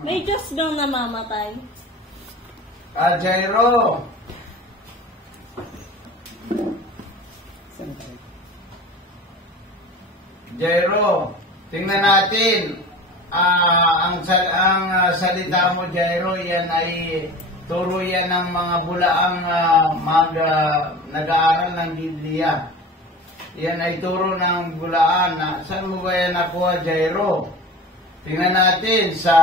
May Diyos bang namamatay? Jairo. Jairo, tingnan natin. Ang salita mo, Jairo, yan ay turo yan ng mga bulaang nag-aaral ng Biblia. Yan ay turo ng bulaan. Saan mo ba yan nakuha, Jairo? Tingnan natin sa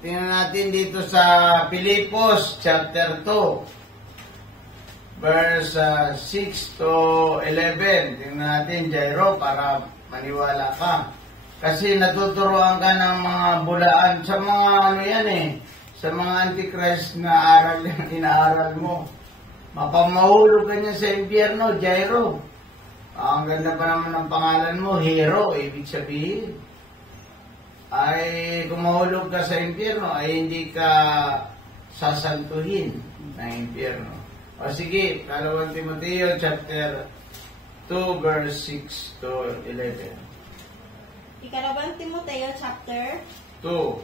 tingnan natin dito sa Pilipos chapter 2 verse 6 to 11. Tingnan natin, Jairo, para maniwala ka. Kasi natuturuan ka ng mga bulaan sa mga ano yan sa mga antichrist na aral yung inaaral mo. Mapamahulog ka niya sa impyerno, Jairo. Ang ganda pa naman ng pangalan mo, hero, ibig sabihin. Ay kung mahulog ka sa impyerno, ay hindi ka sasantuhin ng impyerno. O sige, 2 Timoteo chapter 2 verse 6 to 11. 2 Timoteo chapter 2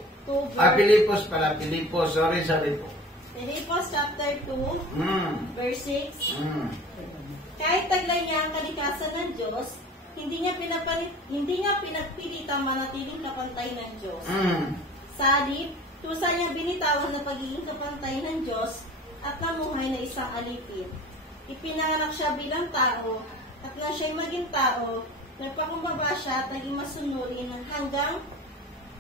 Pilipos pala, Pilipos, sorry po. Pilipos chapter 2 verse 6. Kahit taglay niya ang kalikasan ng Diyos, hindi niya pinagpilitang manatiling kapantay ng Diyos. Sa halip, tusa niya binitawan na pagiging kapantay ng Diyos at namuhay na isang alipin. Ipinanganak siya bilang tao, at nang siya'y maging tao, nagpakumbaba siya at naging masunuri hanggang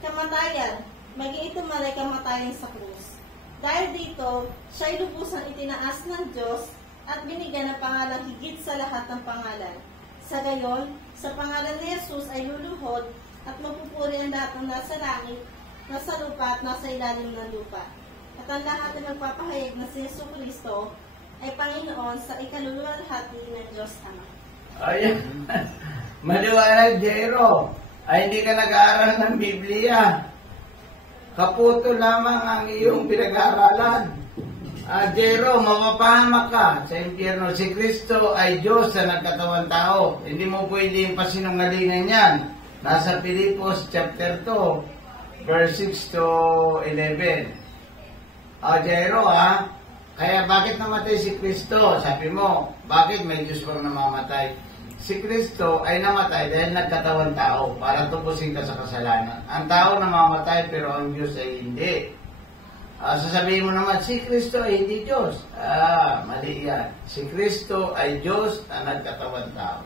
kamatayan, maging itumalay kamatayan sa krus. Dahil dito, siya'y lubusang itinaas ng Diyos at binigyan ng pangalang higit sa lahat ng pangalan. Sa gayon, sa pangalan ni Jesus ay luluhod at mapupuri ang lahat ng nasa langit, nasa lupa at nasa ilalim ng lupa. At ang lahat ay magpapahayag na si Jesucristo ay Panginoon sa ikaluluwalhati ng Diyos Ama. Ayan. Maliwanag, Jairo. Ay hindi ka nag-aaral ng Biblia. Kaputo lamang ang iyong pinag-aaralan. Jairo, mapapahamak ka sa impyerno. Si Kristo ay Diyos na nagkatawang tao. Hindi mo pwedeng pasinungalingan yan. Nasa Pilipos chapter 2 verse 6 to 11. Jairo, kaya bakit namatay si Kristo? Sabi mo, bakit may Diyos bang namamatay? Si Kristo ay namatay dahil nagkatawang tao para tubusin ka sa kasalanan. Ang tao namamatay pero ang Diyos ay hindi. Sasabihin mo naman, si Kristo ay hindi Diyos. Mali yan. Si Kristo ay Diyos na nagkatawang tao.